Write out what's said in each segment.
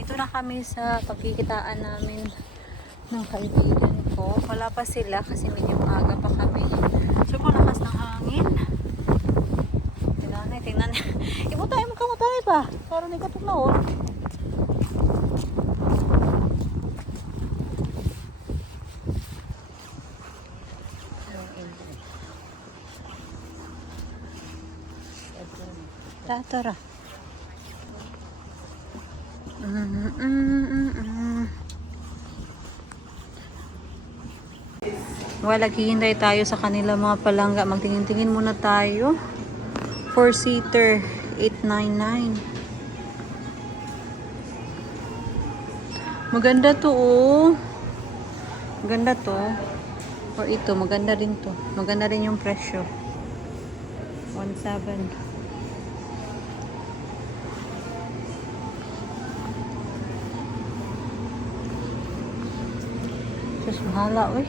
Nandito na kami sa pagkikitaan namin ng kaibigan ko. Wala pa sila kasi medyo maaga pa kami. So kung lakas ng hangin. Tingnan. Imutay mo kamutay pa. Para hindi ka tumaon. Tara. Well, naghihintay tayo sa kanila mga palangga. Magtingin-tingin muna tayo. 4-seater, 899. Maganda to oh. Maganda to. Or ito, maganda rin to. Maganda rin yung presyo. 1.7. Just mahala eh.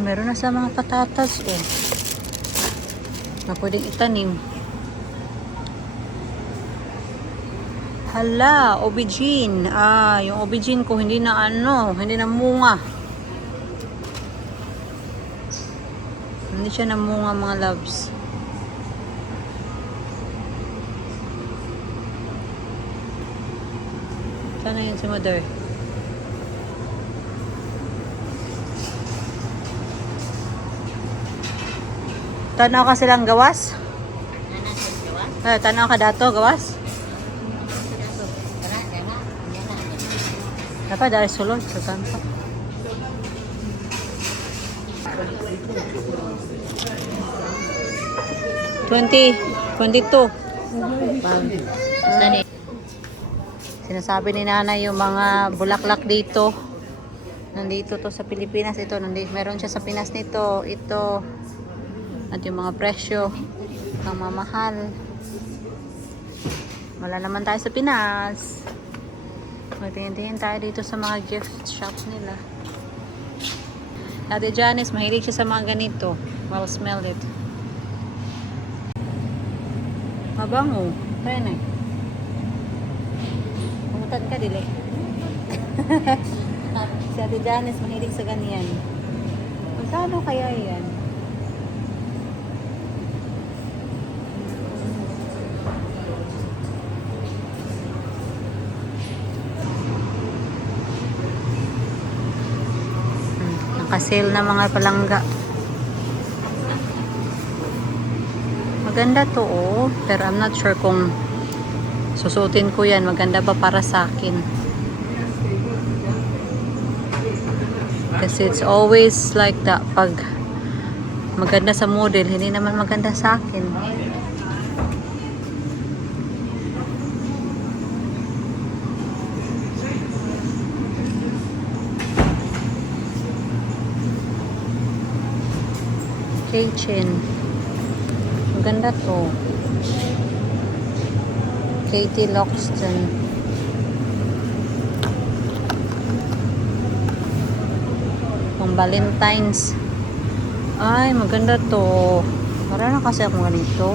Meron na sa mga patatas oh. Na pwedeng itanim. Hala, aubergine. Yung aubergine ko hindi na hindi na munga. Hindi siya namunga mga loves. Sana yun si mother. Tanaw ka silang gawas? Tanaw ka dato gawas? Dapat dari sulod sa kanto. $22. Sinasabi ni nanay yung mga bulaklak dito. Nandito to sa Pilipinas. Ito, meron siya sa Pinas nito. Ito. At yung mga presyo. Ang mamahal. Wala naman tayo sa Pinas. Magtingin-tingin tayo dito sa mga gift shops nila. Ate Janice, mahilig siya sa mga ganito. Well, smell it. Mabango. Kaya na eh. Pumutan ka, dili. Si Ate Janice, mahilig sa ganyan. Magkano kaya yan? Nakasale na mga palangga. Maganda to oh. Pero I'm not sure kung susuotin ko yan. Maganda ba para sa akin? Kasi it's always like that. Pag maganda sa model, hindi naman maganda sa akin. Keychain. Maganda to. Katie Loxton. Pang Valentine's. Ay, maganda to. Para na kasi ako ganito.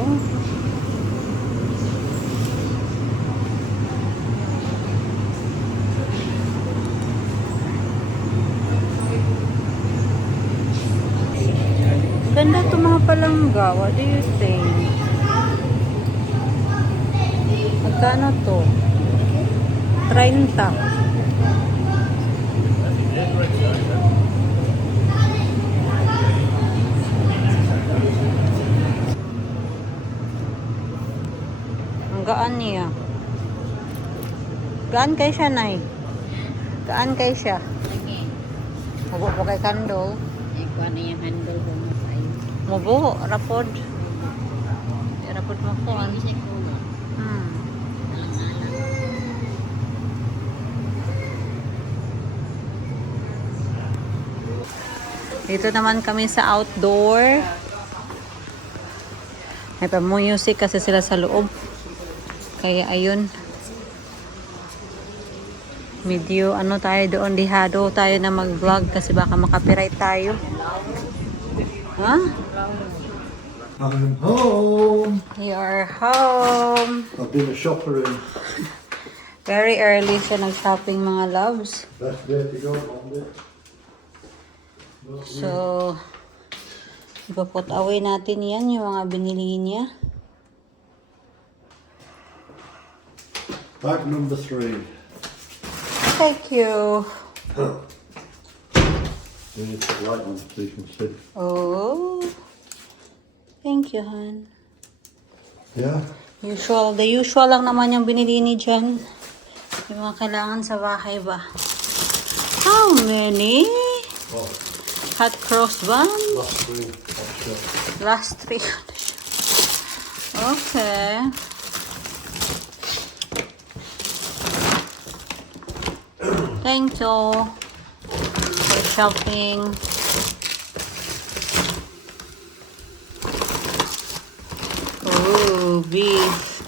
Ganda to mga palangga. What do you think? Magkano to? 30. Ang gaan niya. Gaan kay siya, Nay. Gaan kay siya. Mubo po kay kandol. Ikuha na yung handle ko mo sa iyo. Mubo, rapod. Rapod mo po. Hindi siya kulo. Dito naman kami sa outdoor. May pa-music kasi sila sa loob. Kaya ayun. Medyo ano tayo doon, dihado tayo na mag-vlog kasi baka makapiright tayo. Ha? I'm home. You're home. I've been a shopper in. Very early siya nag-shopping mga loves. Best day to go, Monday. So, ipaput away natin yan, yung mga binili niya. Bag number 3. Thank you. You need to light one so you can see. Oh. Thank you, Han. Yeah. The usual lang naman yung binili ni Jan. Yung mga kailangan sa bahay ba? How many? Oh, Hot cross bun? last 3. Last 3. Okay. Thank you for shopping. Oh, beef.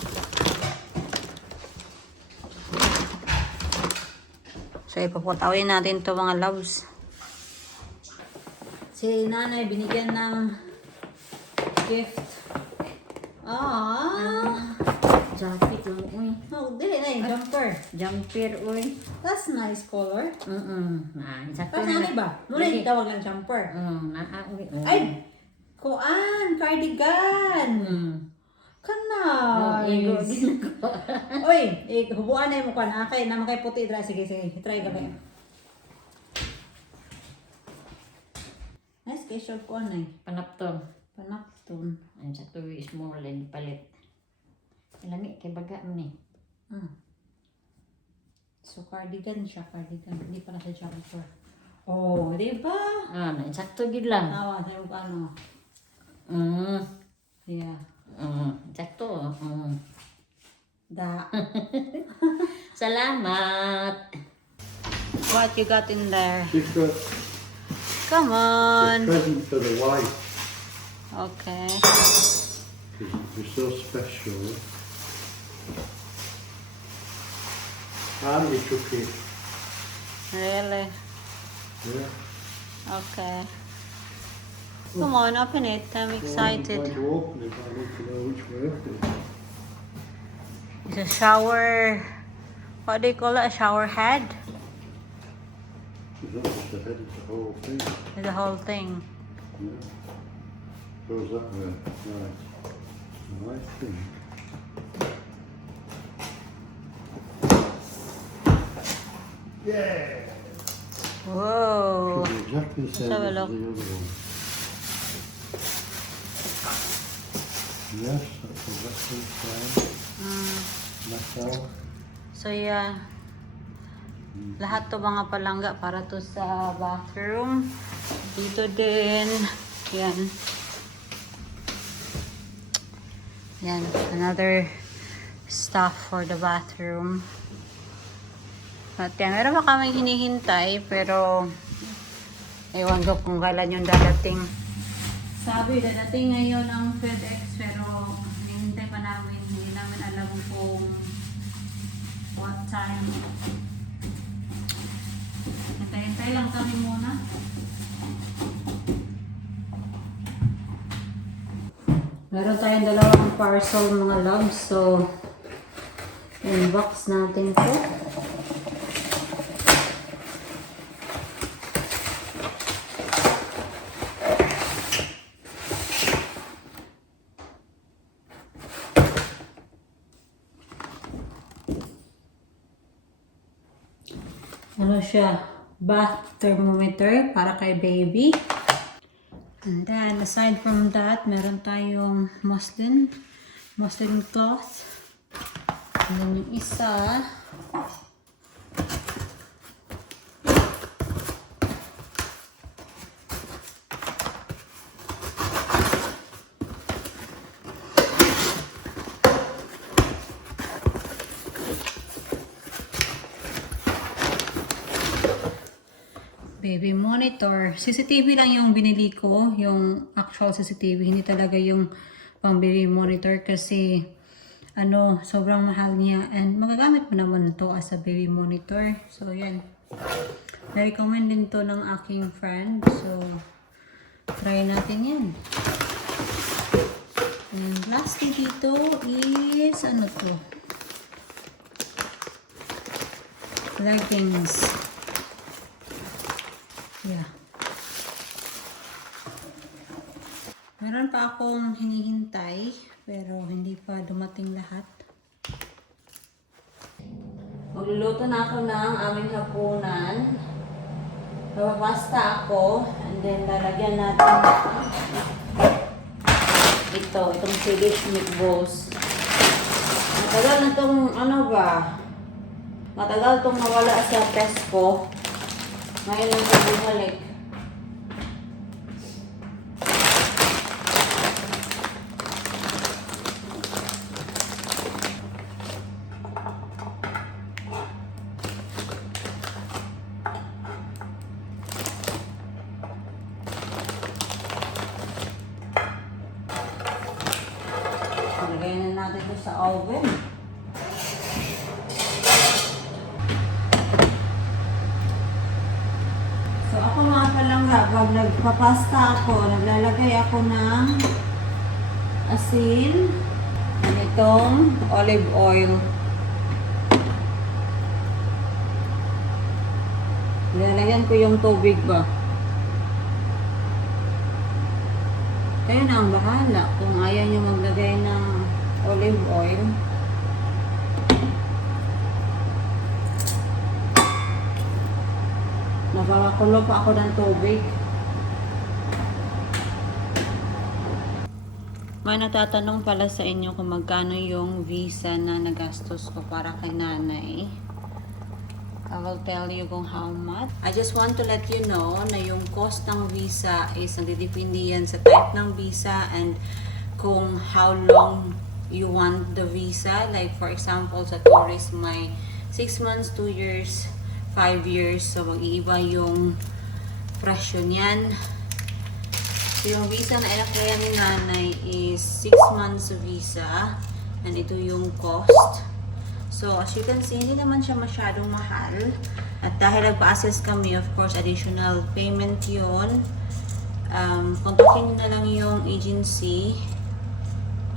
So, ipaputawin natin to mga loves. Si nanay binigyan ng gift. Ah, Jacket lang, uy. oh, dili na yung jumper. Jumper, uy. That's nice color. Sakto Tapos nanay ba? Muna yung tawag ng jumper. Uy. Ay, kuan, cardigan. Kana. Igo, Oy, hubuan na yung kuan. Akay, naman kay puti. Sige, try ka ba? Nice kay short kuan eh. Panapton. Panapton. Ang sakto yung small and palit. Lami kay baga mo ni. So, cardigan siya, cardigan. Hindi pa na siya jumper. Oh, di ba? Sakto gid lang. Tawa, tayo ko ano. Yeah. Sakto. Da. Salamat. What you got in there? Secret Come on. present for the wife. Okay. Because you're so special. And we took it. Really? Yeah. Okay. Come on, open it. I'm I'm excited. going to open it, but I need to know which way up it is. It's a shower. What do you call it? A shower head? It's not just the head, it's the whole thing. It's the whole thing. Yeah. Goes that way. Right. I think. Yeah! Whoa. Should be exactly the same Let's have a as the look. other one. Yes, that's exactly the same. Metal. So yeah. Lahat to mga palangga para to sa bathroom. Dito din. Yan. Yan. Another stuff for the bathroom. At yan. Meron pa kaming hinihintay pero ewan ko kung kailan yung dadating. Sabi, dadating ngayon ang FedEx pero hinihintay pa namin. Hindi namin alam kung what time. Hintay-hintay lang kami muna. Meron tayong dalawang parcel mga loves. So, inbox natin po. Ano siya? Bath thermometer para kay baby. And then, aside from that, meron tayong muslin cloth. And then yung isa, baby monitor. CCTV lang yung binili ko, yung actual CCTV. Hindi talaga yung pang baby monitor kasi sobrang mahal niya. And magagamit mo naman to as a baby monitor. So, yan. Na-recommend din to ng aking friend. So, try natin yan. And lastly dito is, ano to? Leggings. Yeah. Meron pa akong hinihintay, pero hindi pa dumating lahat. Magluluto na ako ng aming hapunan. Papasta ako, and then lalagyan natin itong Swedish meatballs. Matagal na itong, matagal itong nawala sa Tesco. Ngayon lang ito bumalik. Lagyan na natin ito sa oven. So ako nga palang habang nagpapasta ako, naglalagay ako ng asin, itong olive oil. Nilalagyan ko yung tubig ba? Kayo na ang bahala kung ayaw nyo maglagay ng olive oil. Napapakulo pa ako ng tubig. May natatanong pala sa inyo kung magkano yung visa na nagastos ko para kay nanay. I will tell you kung how much. I just want to let you know na yung cost ng visa is nagdidepende yan sa type ng visa and kung how long you want the visa. Like for example, sa tourist may 6 months, 2 years, 5 years. So mag-iiba yung presyo niyan. So yung visa na inaplayan ni nanay is 6 months visa and ito yung cost. So, as you can see, hindi naman siya masyadong mahal. At dahil nagpa-assess kami, of course, additional payment yun. Kontakin nyo na lang yung agency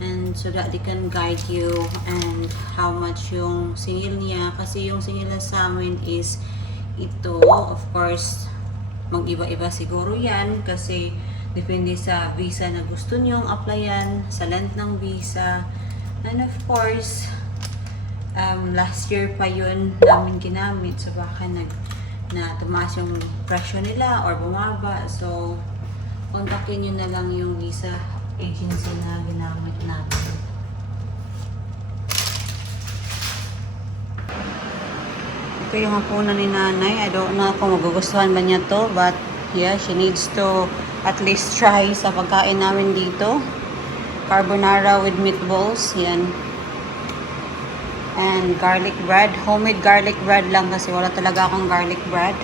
and so that they can guide you and how much yung singil niya. Kasi yung singil na sa amin is ito. Of course, mag-iba-iba siguro yan kasi depende sa visa na gusto nyong applyan, sa length ng visa. And of course, last year pa yun namin ginamit, so baka na tumaas yung presyo nila or bumaba. So kontakin nyo na lang yung visa agency na ginamit natin. Ito yung hapunan ni nanay. I don't know kung magugustuhan ba niya to, but yeah, she needs to at least try sa pagkain namin dito. Carbonara with meatballs, yan. And garlic bread. Homemade garlic bread lang kasi wala talaga akong garlic bread.